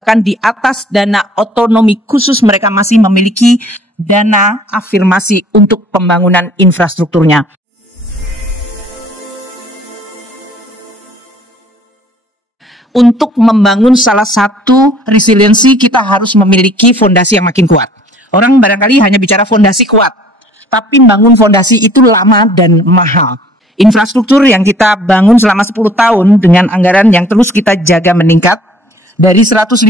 Kan di atas dana otonomi khusus mereka masih memiliki dana afirmasi untuk pembangunan infrastrukturnya. Untuk membangun salah satu resiliensi kita harus memiliki fondasi yang makin kuat. Orang barangkali hanya bicara fondasi kuat, tapi bangun fondasi itu lama dan mahal. Infrastruktur yang kita bangun selama 10 tahun dengan anggaran yang terus kita jaga meningkat, dari 157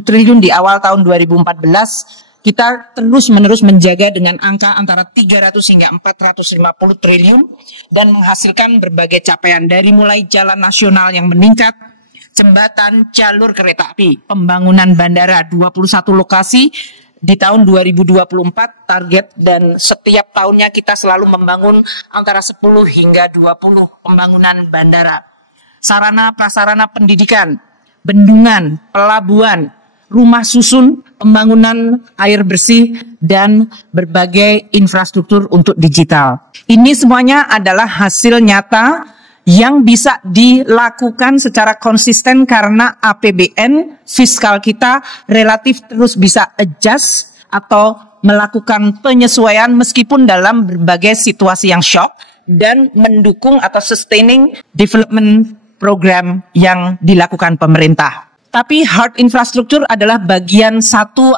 triliun di awal tahun 2014, kita terus-menerus menjaga dengan angka antara 300 hingga 450 triliun dan menghasilkan berbagai capaian dari mulai jalan nasional yang meningkat, jembatan, jalur kereta api, pembangunan bandara 21 lokasi di tahun 2024 target, dan setiap tahunnya kita selalu membangun antara 10 hingga 20 pembangunan bandara. Sarana prasarana pendidikan, bendungan, pelabuhan, rumah susun, pembangunan air bersih, dan berbagai infrastruktur untuk digital. Ini semuanya adalah hasil nyata yang bisa dilakukan secara konsisten karena APBN fiskal kita relatif terus bisa adjust atau melakukan penyesuaian meskipun dalam berbagai situasi yang shock dan mendukung atau sustaining development program yang dilakukan pemerintah. Tapi hard infrastructure adalah bagian satu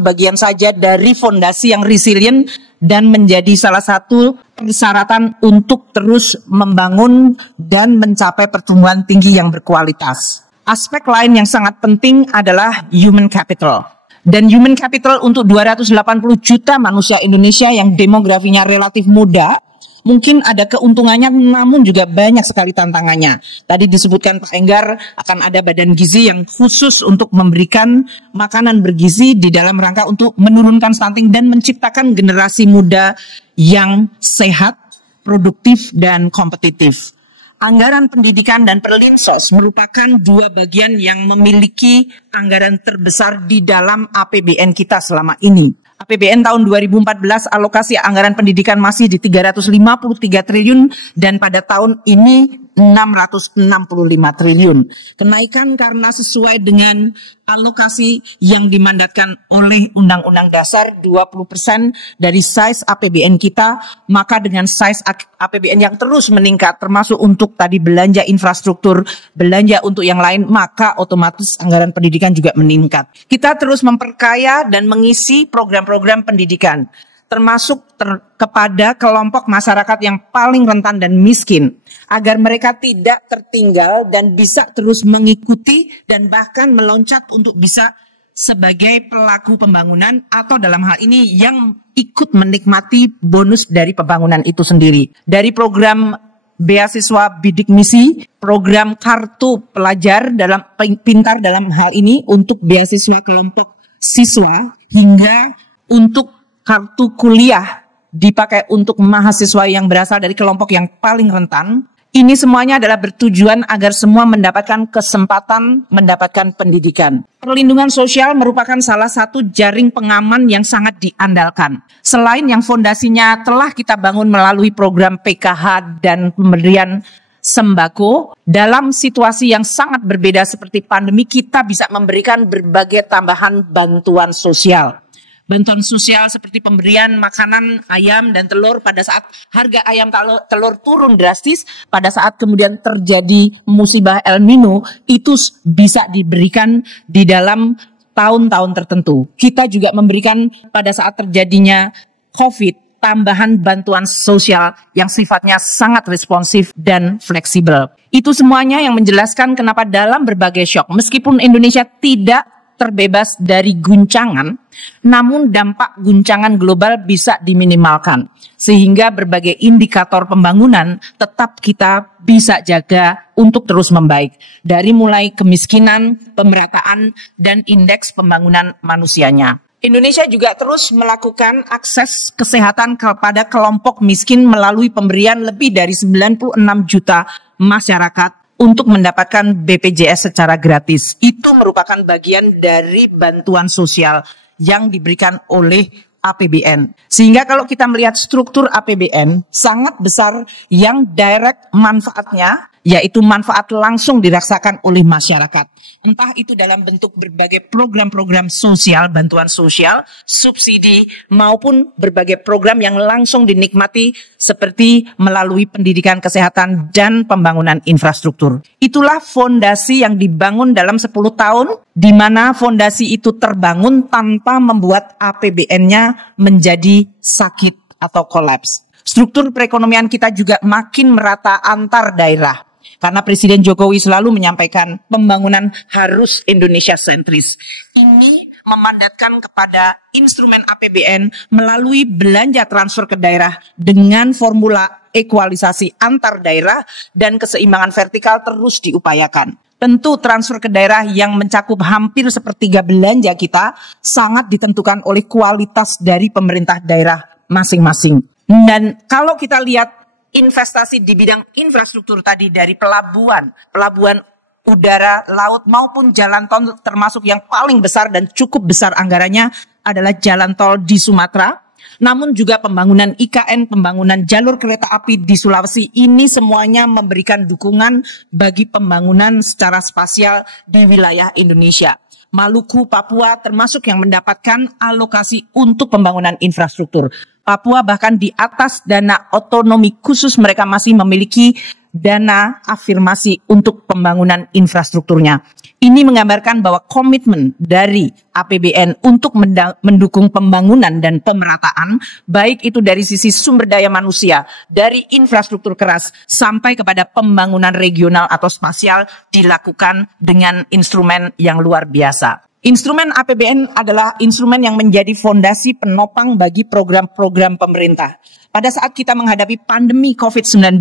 bagian saja dari fondasi yang resilient dan menjadi salah satu persyaratan untuk terus membangun dan mencapai pertumbuhan tinggi yang berkualitas. Aspek lain yang sangat penting adalah human capital. Dan human capital untuk 280 juta manusia Indonesia yang demografinya relatif muda, mungkin ada keuntungannya namun juga banyak sekali tantangannya. Tadi disebutkan Pak Enggar akan ada badan gizi yang khusus untuk memberikan makanan bergizi di dalam rangka untuk menurunkan stunting dan menciptakan generasi muda yang sehat, produktif, dan kompetitif. Anggaran pendidikan dan Perlinsos merupakan dua bagian yang memiliki anggaran terbesar di dalam APBN kita selama ini. APBN tahun 2014 alokasi anggaran pendidikan masih di 353 triliun dan pada tahun ini 665 triliun. Kenaikan karena sesuai dengan alokasi yang dimandatkan oleh Undang-Undang Dasar 20% dari size APBN kita, maka dengan size APBN yang terus meningkat termasuk untuk tadi belanja infrastruktur, belanja untuk yang lain, maka otomatis anggaran pendidikan juga meningkat. Kita terus memperkaya dan mengisi program-program pendidikan termasuk kepada kelompok masyarakat yang paling rentan dan miskin, agar mereka tidak tertinggal dan bisa terus mengikuti dan bahkan meloncat untuk bisa sebagai pelaku pembangunan atau dalam hal ini yang ikut menikmati bonus dari pembangunan itu sendiri. Dari program beasiswa bidik misi, program kartu pelajar dalam pintar dalam hal ini untuk beasiswa kelompok siswa, hingga untuk kartu kuliah dipakai untuk mahasiswa yang berasal dari kelompok yang paling rentan. Ini semuanya adalah bertujuan agar semua mendapatkan kesempatan mendapatkan pendidikan. Perlindungan sosial merupakan salah satu jaring pengaman yang sangat diandalkan. Selain yang fondasinya telah kita bangun melalui program PKH dan pemberian sembako, dalam situasi yang sangat berbeda seperti pandemi, kita bisa memberikan berbagai tambahan bantuan sosial. Bantuan sosial seperti pemberian makanan ayam dan telur pada saat harga ayam telur turun drastis, pada saat kemudian terjadi musibah El Nino, itu bisa diberikan di dalam tahun-tahun tertentu. Kita juga memberikan pada saat terjadinya COVID, tambahan bantuan sosial yang sifatnya sangat responsif dan fleksibel. Itu semuanya yang menjelaskan kenapa dalam berbagai shock, meskipun Indonesia tidak terbebas dari guncangan, namun dampak guncangan global bisa diminimalkan. Sehingga berbagai indikator pembangunan tetap kita bisa jaga untuk terus membaik. Dari mulai kemiskinan, pemerataan, dan indeks pembangunan manusianya. Indonesia juga terus melakukan akses kesehatan kepada kelompok miskin melalui pemberian lebih dari 96 juta masyarakat untuk mendapatkan BPJS secara gratis. Itu merupakan bagian dari bantuan sosial yang diberikan oleh APBN. Sehingga kalau kita melihat struktur APBN sangat besar yang direct manfaatnya yaitu manfaat langsung dirasakan oleh masyarakat. Entah itu dalam bentuk berbagai program-program sosial, bantuan sosial, subsidi, maupun berbagai program yang langsung dinikmati seperti melalui pendidikan kesehatan dan pembangunan infrastruktur. Itulah fondasi yang dibangun dalam 10 tahun, di mana fondasi itu terbangun tanpa membuat APBN-nya menjadi sakit atau kolaps. Struktur perekonomian kita juga makin merata antar daerah. Karena Presiden Jokowi selalu menyampaikan pembangunan harus Indonesia sentris. Ini memandatkan kepada instrumen APBN melalui belanja transfer ke daerah dengan formula ekualisasi antar daerah dan keseimbangan vertikal terus diupayakan. Tentu transfer ke daerah yang mencakup hampir sepertiga belanja kita sangat ditentukan oleh kualitas dari pemerintah daerah masing-masing. Dan kalau kita lihat investasi di bidang infrastruktur tadi dari pelabuhan udara, laut maupun jalan tol, termasuk yang paling besar dan cukup besar anggarannya adalah jalan tol di Sumatera. Namun juga pembangunan IKN, pembangunan jalur kereta api di Sulawesi, ini semuanya memberikan dukungan bagi pembangunan secara spasial di wilayah Indonesia. Maluku, Papua termasuk yang mendapatkan alokasi untuk pembangunan infrastruktur. Papua bahkan di atas dana otonomi khusus mereka masih memiliki dana afirmasi untuk pembangunan infrastrukturnya. Ini menggambarkan bahwa komitmen dari APBN untuk mendukung pembangunan dan pemerataan, baik itu dari sisi sumber daya manusia, dari infrastruktur keras, sampai kepada pembangunan regional atau spasial dilakukan dengan instrumen yang luar biasa. Instrumen APBN adalah instrumen yang menjadi fondasi penopang bagi program-program pemerintah. Pada saat kita menghadapi pandemi COVID-19,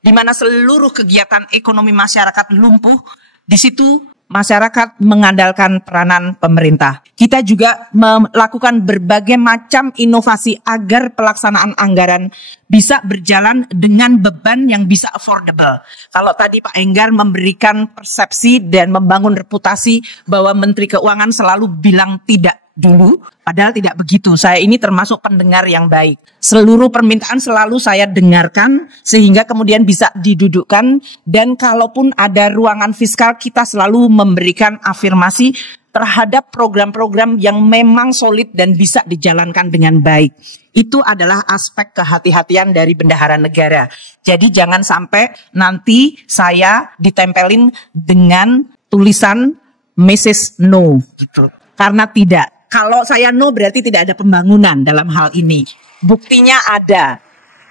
di mana seluruh kegiatan ekonomi masyarakat lumpuh, di situ masyarakat mengandalkan peranan pemerintah. Kita juga melakukan berbagai macam inovasi agar pelaksanaan anggaran bisa berjalan dengan beban yang bisa affordable. Kalau tadi Pak Enggar memberikan persepsi dan membangun reputasi bahwa Menteri Keuangan selalu bilang tidak dulu, padahal tidak begitu. Saya ini termasuk pendengar yang baik. Seluruh permintaan selalu saya dengarkan sehingga kemudian bisa didudukkan, dan kalaupun ada ruangan fiskal kita selalu memberikan afirmasi terhadap program-program yang memang solid dan bisa dijalankan dengan baik. Itu adalah aspek kehati-hatian dari bendahara negara. Jadi jangan sampai nanti saya ditempelin dengan tulisan Mrs. No gitu. Karena tidak. Kalau saya no berarti tidak ada pembangunan dalam hal ini. Buktinya ada.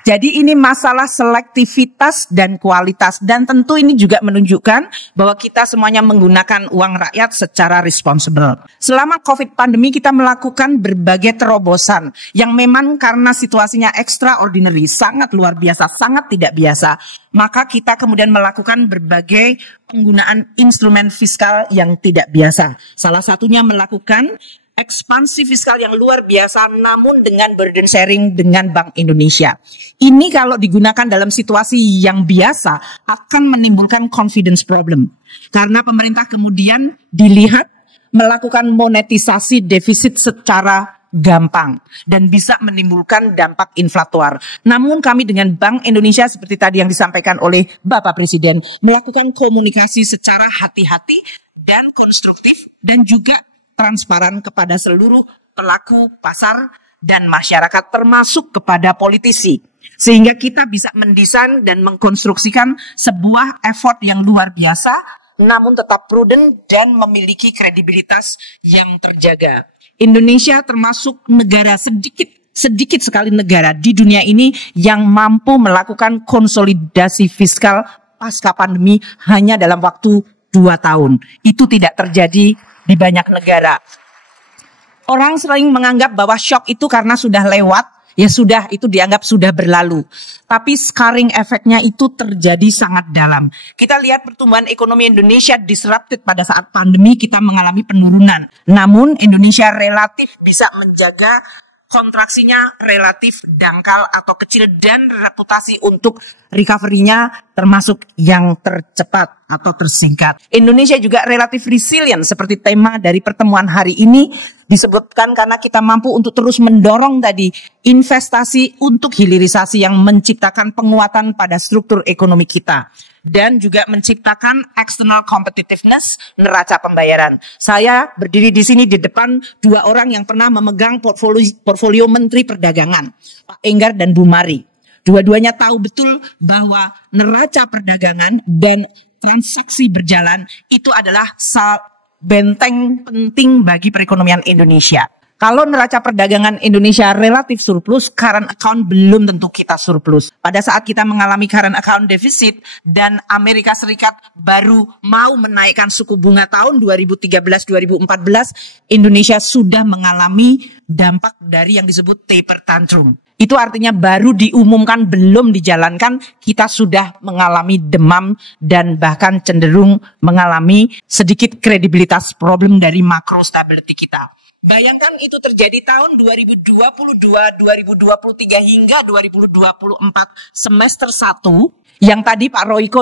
Jadi ini masalah selektivitas dan kualitas. Dan tentu ini juga menunjukkan bahwa kita semuanya menggunakan uang rakyat secara responsible. Selama COVID pandemi kita melakukan berbagai terobosan yang memang karena situasinya extraordinary, sangat luar biasa, sangat tidak biasa. Maka kita kemudian melakukan berbagai penggunaan instrumen fiskal yang tidak biasa. Salah satunya melakukan ekspansi fiskal yang luar biasa, namun dengan burden sharing dengan Bank Indonesia. Ini kalau digunakan dalam situasi yang biasa akan menimbulkan confidence problem. Karena pemerintah kemudian dilihat melakukan monetisasi defisit secara gampang dan bisa menimbulkan dampak inflatuar. Namun kami dengan Bank Indonesia seperti tadi yang disampaikan oleh Bapak Presiden melakukan komunikasi secara hati-hati dan konstruktif dan juga transparan kepada seluruh pelaku pasar dan masyarakat termasuk kepada politisi. Sehingga kita bisa mendesain dan mengkonstruksikan sebuah effort yang luar biasa namun tetap prudent dan memiliki kredibilitas yang terjaga. Indonesia termasuk negara sedikit sekali negara di dunia ini yang mampu melakukan konsolidasi fiskal pasca pandemi hanya dalam waktu 2 tahun. Itu tidak terjadi di banyak negara. Orang sering menganggap bahwa shock itu karena sudah lewat, ya sudah, itu dianggap sudah berlalu. Tapi scarring efeknya itu terjadi sangat dalam. Kita lihat pertumbuhan ekonomi Indonesia disrupted pada saat pandemi, kita mengalami penurunan. Namun Indonesia relatif bisa menjaga kontraksinya relatif dangkal atau kecil dan reputasi untuk recovery-nya termasuk yang tercepat. atau tersingkat. Indonesia juga relatif resilient seperti tema dari pertemuan hari ini disebutkan karena kita mampu untuk terus mendorong tadi investasi untuk hilirisasi yang menciptakan penguatan pada struktur ekonomi kita. Dan juga menciptakan external competitiveness neraca pembayaran. Saya berdiri di sini di depan dua orang yang pernah memegang portfolio Menteri Perdagangan, Pak Enggar dan Bu Mari. Dua-duanya tahu betul bahwa neraca perdagangan dan transaksi berjalan itu adalah benteng penting bagi perekonomian Indonesia. Kalau neraca perdagangan Indonesia relatif surplus, current account belum tentu kita surplus. Pada saat kita mengalami current account deficit dan Amerika Serikat baru mau menaikkan suku bunga tahun 2013-2014, Indonesia sudah mengalami dampak dari yang disebut taper tantrum. Itu artinya baru diumumkan, belum dijalankan, kita sudah mengalami demam dan bahkan cenderung mengalami sedikit kredibilitas problem dari macro stability kita. Bayangkan itu terjadi tahun 2022, 2023 hingga 2024 semester 1 yang tadi Pak Royko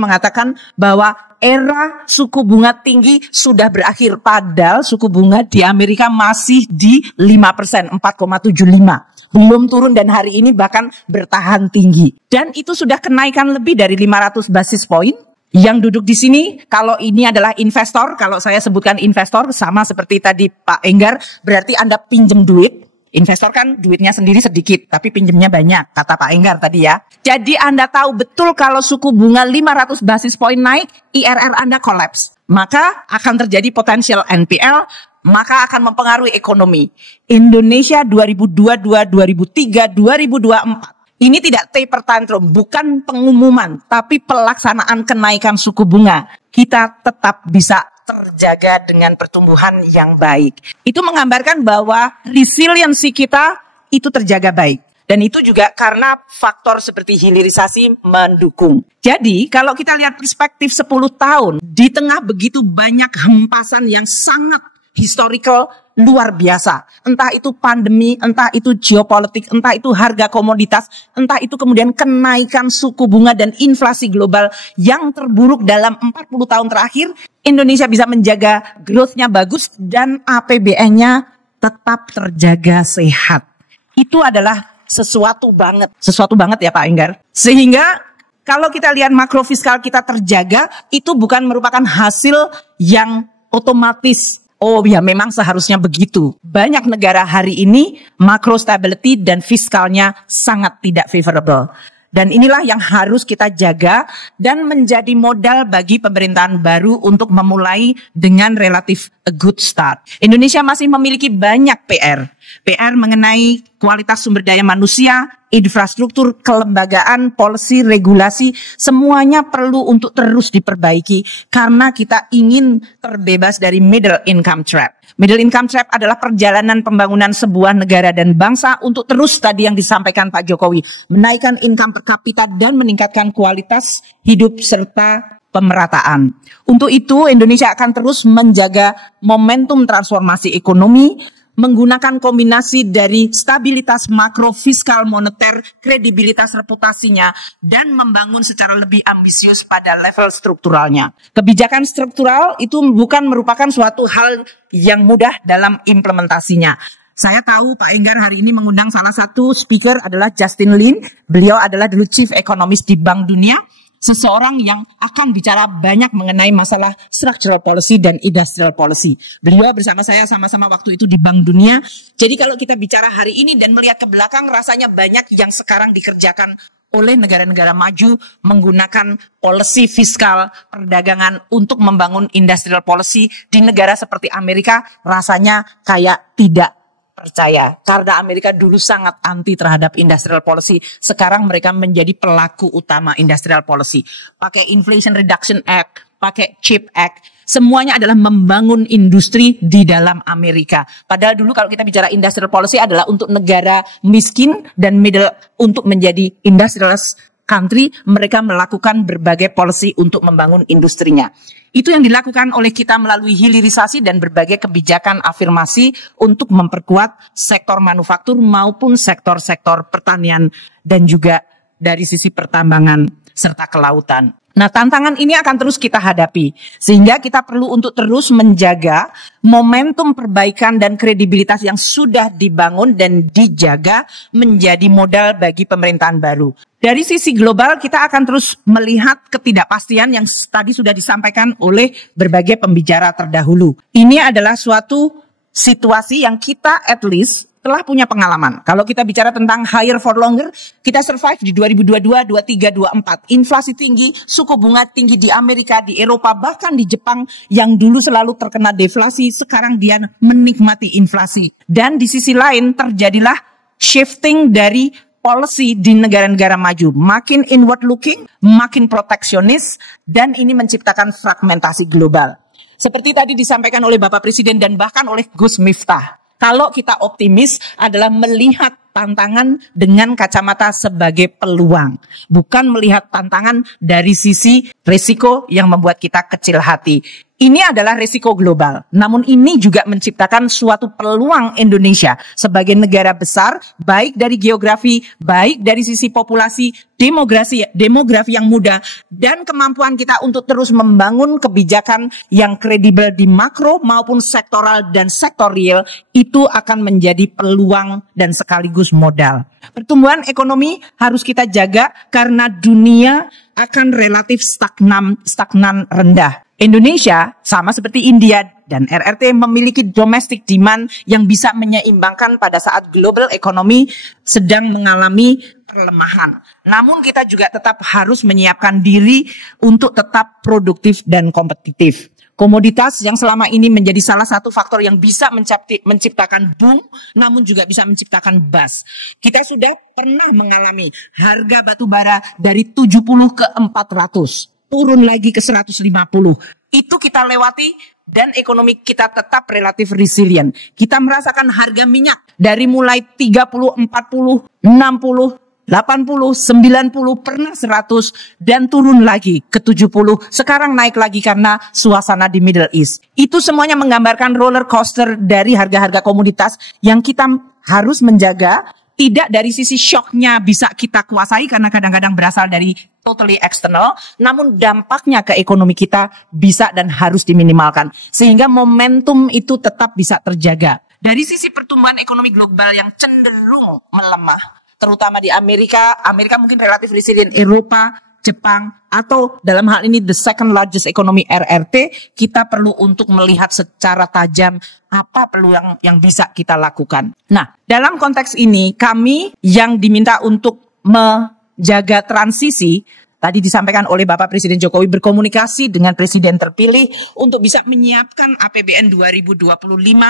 mengatakan bahwa era suku bunga tinggi sudah berakhir, padahal suku bunga di Amerika masih di 5%, 4,75. Belum turun dan hari ini bahkan bertahan tinggi. Dan itu sudah kenaikan lebih dari 500 basis point. Yang duduk di sini, kalau ini adalah investor, kalau saya sebutkan investor, sama seperti tadi Pak Enggar, berarti Anda pinjem duit. Investor kan duitnya sendiri sedikit, tapi pinjemnya banyak, kata Pak Enggar tadi ya. Jadi Anda tahu betul kalau suku bunga 500 basis point naik, IRR Anda kolaps. Maka akan terjadi potensial NPL, maka akan mempengaruhi ekonomi. Indonesia 2022, 2003, 2024. Ini tidak taper tantrum, bukan pengumuman, tapi pelaksanaan kenaikan suku bunga. Kita tetap bisa terjaga dengan pertumbuhan yang baik. Itu menggambarkan bahwa resiliensi kita itu terjaga baik. Dan itu juga karena faktor seperti hilirisasi mendukung. Jadi kalau kita lihat perspektif 10 tahun, di tengah begitu banyak hempasan yang sangat historical, luar biasa. Entah itu pandemi, entah itu geopolitik, entah itu harga komoditas, entah itu kemudian kenaikan suku bunga dan inflasi global yang terburuk dalam 40 tahun terakhir, Indonesia bisa menjaga growth-nya bagus dan APBN-nya tetap terjaga sehat. Itu adalah sesuatu banget ya Pak Enggar. Sehingga kalau kita lihat makro fiskal kita terjaga, itu bukan merupakan hasil yang otomatis. Oh ya, memang seharusnya begitu. Banyak negara hari ini macro stability dan fiskalnya sangat tidak favorable. Dan inilah yang harus kita jaga dan menjadi modal bagi pemerintahan baru untuk memulai dengan relatif a good start. Indonesia masih memiliki banyak PR. PR mengenai kualitas sumber daya manusia, infrastruktur, kelembagaan, policy, regulasi, semuanya perlu untuk terus diperbaiki karena kita ingin terbebas dari middle income trap. Middle income trap adalah perjalanan pembangunan sebuah negara dan bangsa untuk terus tadi yang disampaikan Pak Jokowi, menaikkan income per kapita dan meningkatkan kualitas hidup serta pemerataan. Untuk itu Indonesia akan terus menjaga momentum transformasi ekonomi, menggunakan kombinasi dari stabilitas makro fiskal moneter, kredibilitas reputasinya, dan membangun secara lebih ambisius pada level strukturalnya. Kebijakan struktural itu bukan merupakan suatu hal yang mudah dalam implementasinya. Saya tahu Pak Enggar hari ini mengundang salah satu speaker adalah Justin Lin. Beliau adalah dulu Chief Economist di Bank Dunia. Seseorang yang akan bicara banyak mengenai masalah structural policy dan industrial policy. Beliau bersama saya sama-sama waktu itu di Bank Dunia. Jadi kalau kita bicara hari ini dan melihat ke belakang, rasanya banyak yang sekarang dikerjakan oleh negara-negara maju menggunakan policy fiskal perdagangan untuk membangun industrial policy. Di negara seperti Amerika rasanya kayak tidak percaya. Karena Amerika dulu sangat anti terhadap industrial policy. Sekarang mereka menjadi pelaku utama industrial policy. Pakai Inflation Reduction Act, pakai CHIPS Act. Semuanya adalah membangun industri di dalam Amerika. Padahal dulu kalau kita bicara industrial policy adalah untuk negara miskin dan middle untuk menjadi industrialist country, mereka melakukan berbagai policy untuk membangun industrinya. Itu yang dilakukan oleh kita melalui hilirisasi dan berbagai kebijakan afirmasi untuk memperkuat sektor manufaktur maupun sektor-sektor pertanian dan juga dari sisi pertambangan serta kelautan. Nah, tantangan ini akan terus kita hadapi, sehingga kita perlu untuk terus menjaga momentum perbaikan dan kredibilitas yang sudah dibangun dan dijaga menjadi modal bagi pemerintahan baru. Dari sisi global, kita akan terus melihat ketidakpastian yang tadi sudah disampaikan oleh berbagai pembicara terdahulu. Ini adalah suatu situasi yang kita at least telah punya pengalaman. Kalau kita bicara tentang higher for longer, kita survive di 2022, 23, 24. Inflasi tinggi, suku bunga tinggi di Amerika, di Eropa, bahkan di Jepang yang dulu selalu terkena deflasi, sekarang dia menikmati inflasi. Dan di sisi lain terjadilah shifting dari policy di negara-negara maju. Makin inward looking, makin proteksionis, dan ini menciptakan fragmentasi global. Seperti tadi disampaikan oleh Bapak Presiden dan bahkan oleh Gus Miftah. Kalau kita optimis adalah melihat tantangan dengan kacamata sebagai peluang. Bukan melihat tantangan dari sisi risiko yang membuat kita kecil hati. Ini adalah risiko global. Namun ini juga menciptakan suatu peluang Indonesia sebagai negara besar, baik dari geografi, baik dari sisi populasi, demografi yang muda, dan kemampuan kita untuk terus membangun kebijakan yang kredibel di makro maupun sektoral dan sektorial, itu akan menjadi peluang dan sekaligus modal. Pertumbuhan ekonomi harus kita jaga karena dunia akan relatif stagnan rendah. Indonesia sama seperti India dan RRT memiliki domestic demand yang bisa menyeimbangkan pada saat global economy sedang mengalami perlemahan. Namun kita juga tetap harus menyiapkan diri untuk tetap produktif dan kompetitif. Komoditas yang selama ini menjadi salah satu faktor yang bisa menciptakan boom, namun juga bisa menciptakan bust. Kita sudah pernah mengalami harga batu bara dari 70 ke 400. Turun lagi ke 150. Itu kita lewati dan ekonomi kita tetap relatif resilient. Kita merasakan harga minyak dari mulai 30, 40, 60, 80, 90, pernah 100 dan turun lagi ke 70. Sekarang naik lagi karena suasana di Middle East. Itu semuanya menggambarkan roller coaster dari harga-harga komoditas yang kita harus menjaga. Tidak dari sisi shocknya bisa kita kuasai karena kadang-kadang berasal dari totally external, namun dampaknya ke ekonomi kita bisa dan harus diminimalkan. Sehingga momentum itu tetap bisa terjaga. Dari sisi pertumbuhan ekonomi global yang cenderung melemah, terutama di Amerika mungkin relatif resilient, Eropa, Jepang, atau dalam hal ini the second largest economy RRT, kita perlu untuk melihat secara tajam apa peluang yang bisa kita lakukan. Nah, dalam konteks ini kami yang diminta untuk menjaga transisi, tadi disampaikan oleh Bapak Presiden Jokowi berkomunikasi dengan Presiden terpilih untuk bisa menyiapkan APBN 2025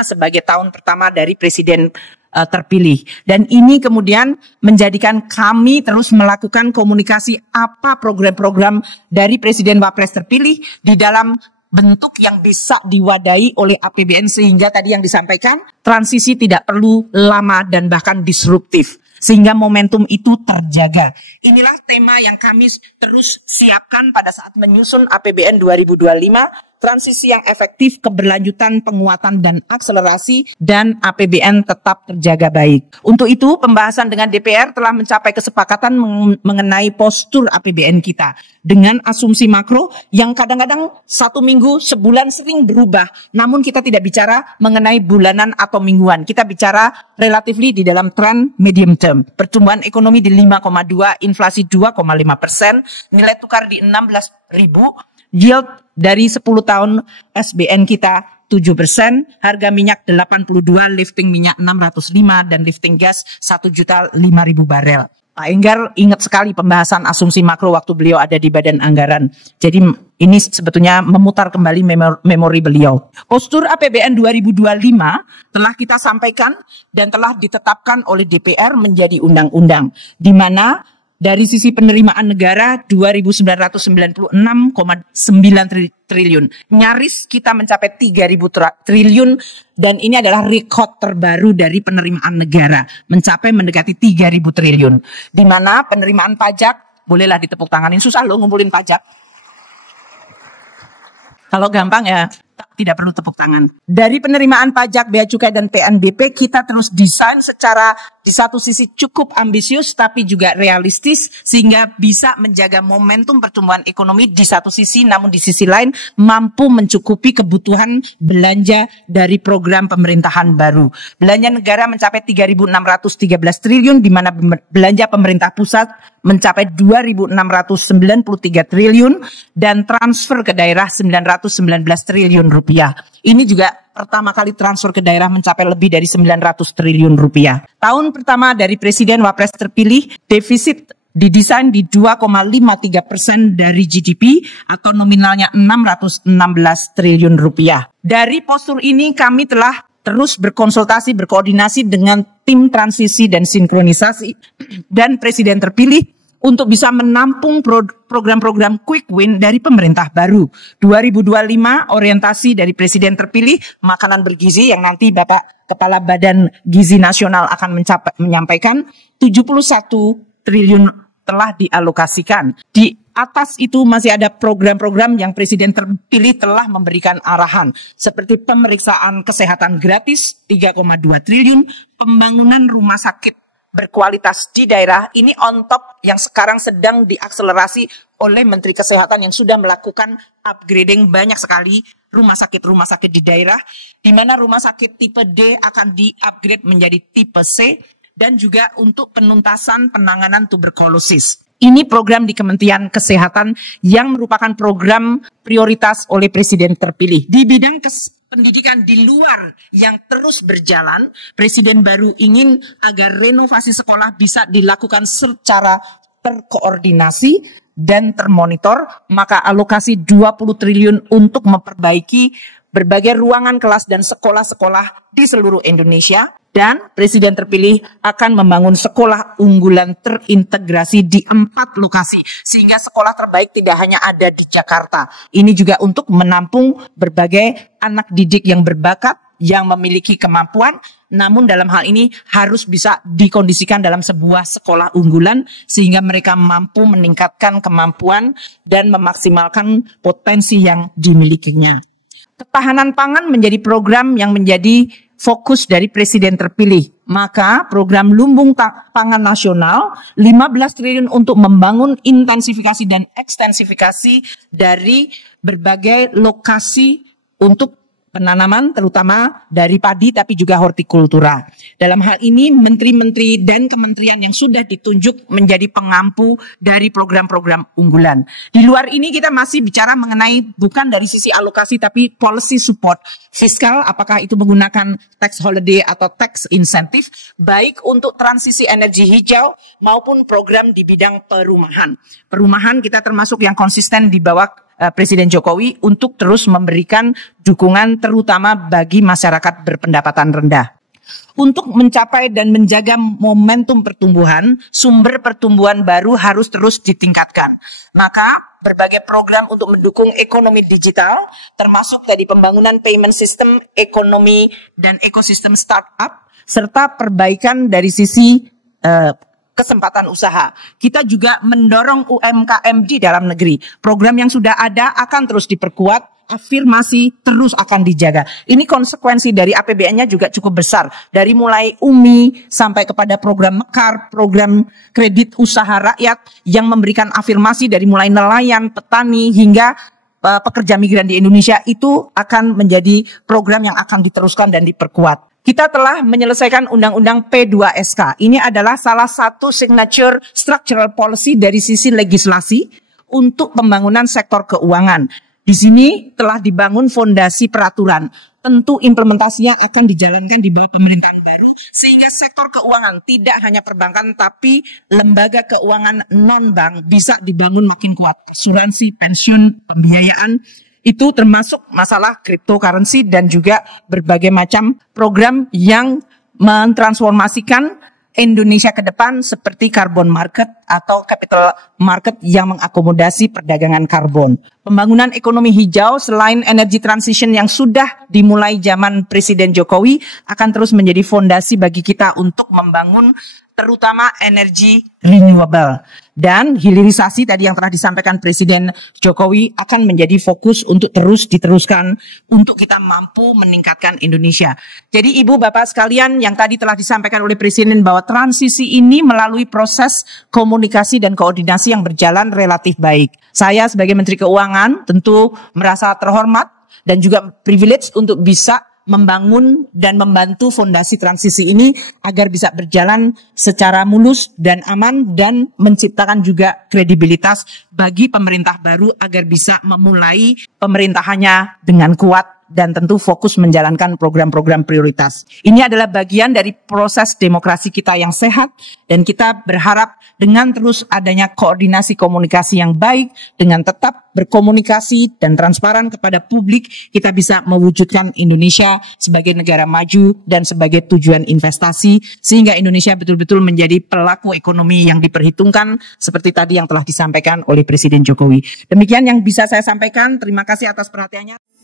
sebagai tahun pertama dari Presiden terpilih. Dan ini kemudian menjadikan kami terus melakukan komunikasi apa program-program dari Presiden Wapres terpilih di dalam bentuk yang bisa diwadahi oleh APBN sehingga tadi yang disampaikan transisi tidak perlu lama dan bahkan disruptif. Sehingga momentum itu terjaga. Inilah tema yang kami terus siapkan pada saat menyusun APBN 2025. Transisi yang efektif, keberlanjutan, penguatan, dan akselerasi, dan APBN tetap terjaga baik. Untuk itu, pembahasan dengan DPR telah mencapai kesepakatan mengenai postur APBN kita. Dengan asumsi makro yang kadang-kadang 1 minggu, sebulan sering berubah. Namun kita tidak bicara mengenai bulanan atau mingguan. Kita bicara relatively di dalam tren medium term. Pertumbuhan ekonomi di 5,2, inflasi 2,5%, nilai tukar di 16.000, yield dari 10 tahun SBN kita 7%, harga minyak 82, lifting minyak 605, dan lifting gas 1.005.000 barel. Pak Enggar ingat sekali pembahasan asumsi makro waktu beliau ada di Badan Anggaran. Jadi ini sebetulnya memutar kembali memori beliau. Postur APBN 2025 telah kita sampaikan dan telah ditetapkan oleh DPR menjadi undang-undang. Di mana dari sisi penerimaan negara 2.996,9 triliun. Nyaris kita mencapai 3.000 triliun dan ini adalah rekor terbaru dari penerimaan negara. Mencapai mendekati 3.000 triliun. Di mana penerimaan pajak, bolehlah ditepuk tanganin, susah loh ngumpulin pajak. Kalau gampang ya tidak perlu tepuk tangan. Dari penerimaan pajak, bea cukai dan PNBP kita terus desain secara di satu sisi cukup ambisius tapi juga realistis sehingga bisa menjaga momentum pertumbuhan ekonomi di satu sisi, namun di sisi lain mampu mencukupi kebutuhan belanja dari program pemerintahan baru. Belanja negara mencapai 3.613 triliun di mana belanja pemerintah pusat mencapai 2.693 triliun dan transfer ke daerah 919 triliun rupiah. Ini juga pertama kali transfer ke daerah mencapai lebih dari 900 triliun rupiah. Tahun pertama dari Presiden Wapres terpilih, defisit didesain di 2,53% dari GDP atau nominalnya 616 triliun rupiah. Dari postur ini kami telah terus berkonsultasi, berkoordinasi dengan tim transisi dan sinkronisasi dan Presiden terpilih untuk bisa menampung program-program quick win dari pemerintah baru. 2025 orientasi dari Presiden terpilih makanan bergizi yang nanti Bapak Kepala Badan Gizi Nasional akan menyampaikan 71 triliun telah dialokasikan. Di atas itu masih ada program-program yang Presiden terpilih telah memberikan arahan seperti pemeriksaan kesehatan gratis 3,2 triliun, pembangunan rumah sakit berkualitas di daerah ini on top yang sekarang sedang diakselerasi oleh Menteri Kesehatan yang sudah melakukan upgrading banyak sekali rumah sakit di daerah, di mana rumah sakit tipe D akan di-upgrade menjadi tipe C dan juga untuk penuntasan penanganan tuberkulosis. Ini program di Kementerian Kesehatan yang merupakan program prioritas oleh Presiden terpilih. Di bidang pendidikan di luar yang terus berjalan, Presiden baru ingin agar renovasi sekolah bisa dilakukan secara terkoordinasi dan termonitor, maka alokasi 20 triliun untuk memperbaiki berbagai ruangan kelas dan sekolah-sekolah di seluruh Indonesia. Dan Presiden terpilih akan membangun sekolah unggulan terintegrasi di 4 lokasi. Sehingga sekolah terbaik tidak hanya ada di Jakarta. Ini juga untuk menampung berbagai anak didik yang berbakat, yang memiliki kemampuan. Namun dalam hal ini harus bisa dikondisikan dalam sebuah sekolah unggulan. Sehingga mereka mampu meningkatkan kemampuan dan memaksimalkan potensi yang dimilikinya. Ketahanan pangan menjadi program yang menjadi fokus dari Presiden terpilih. Maka program Lumbung Pangan Nasional 15 triliun untuk membangun intensifikasi dan ekstensifikasi dari berbagai lokasi untuk penanaman terutama dari padi tapi juga hortikultura. Dalam hal ini menteri-menteri dan kementerian yang sudah ditunjuk menjadi pengampu dari program-program unggulan. Di luar ini kita masih bicara mengenai bukan dari sisi alokasi tapi policy support fiskal, apakah itu menggunakan tax holiday atau tax incentive baik untuk transisi energi hijau maupun program di bidang perumahan. Perumahan kita termasuk yang konsisten di bawah Presiden Jokowi untuk terus memberikan dukungan terutama bagi masyarakat berpendapatan rendah. Untuk mencapai dan menjaga momentum pertumbuhan, sumber pertumbuhan baru harus terus ditingkatkan. Maka berbagai program untuk mendukung ekonomi digital, termasuk dari pembangunan payment system, ekonomi dan ekosistem startup, serta perbaikan dari sisi kesempatan usaha. Kita juga mendorong UMKM di dalam negeri. Program yang sudah ada akan terus diperkuat, afirmasi terus akan dijaga. Ini konsekuensi dari APBN-nya juga cukup besar. Dari mulai UMI sampai kepada program Mekar, program kredit usaha rakyat yang memberikan afirmasi dari mulai nelayan, petani hingga pekerja migran di Indonesia itu akan menjadi program yang akan diteruskan dan diperkuat. Kita telah menyelesaikan Undang-Undang P2SK. Ini adalah salah satu signature structural policy dari sisi legislasi untuk pembangunan sektor keuangan. Di sini telah dibangun fondasi peraturan. Tentu implementasinya akan dijalankan di bawah pemerintahan baru sehingga sektor keuangan tidak hanya perbankan tapi lembaga keuangan non-bank bisa dibangun makin kuat. Asuransi, pensiun, pembiayaan. Itu termasuk masalah cryptocurrency dan juga berbagai macam program yang mentransformasikan Indonesia ke depan seperti carbon market atau capital market yang mengakomodasi perdagangan karbon. Pembangunan ekonomi hijau selain energy transition yang sudah dimulai zaman Presiden Jokowi akan terus menjadi fondasi bagi kita untuk membangun terutama energi renewable. Dan hilirisasi tadi yang telah disampaikan Presiden Jokowi akan menjadi fokus untuk terus diteruskan untuk kita mampu meningkatkan Indonesia. Jadi Ibu Bapak sekalian, yang tadi telah disampaikan oleh Presiden bahwa transisi ini melalui proses komunikasi dan koordinasi yang berjalan relatif baik. Saya sebagai Menteri Keuangan tentu merasa terhormat dan juga privilege untuk bisa membangun dan membantu fondasi transisi ini agar bisa berjalan secara mulus dan aman dan menciptakan juga kredibilitas bagi pemerintah baru agar bisa memulai pemerintahannya dengan kuat dan tentu fokus menjalankan program-program prioritas. Ini adalah bagian dari proses demokrasi kita yang sehat dan kita berharap dengan terus adanya koordinasi komunikasi yang baik, dengan tetap berkomunikasi dan transparan kepada publik, kita bisa mewujudkan Indonesia sebagai negara maju dan sebagai tujuan investasi, sehingga Indonesia betul-betul menjadi pelaku ekonomi yang diperhitungkan seperti tadi yang telah disampaikan oleh Presiden Jokowi. Demikian yang bisa saya sampaikan. Terima kasih atas perhatiannya.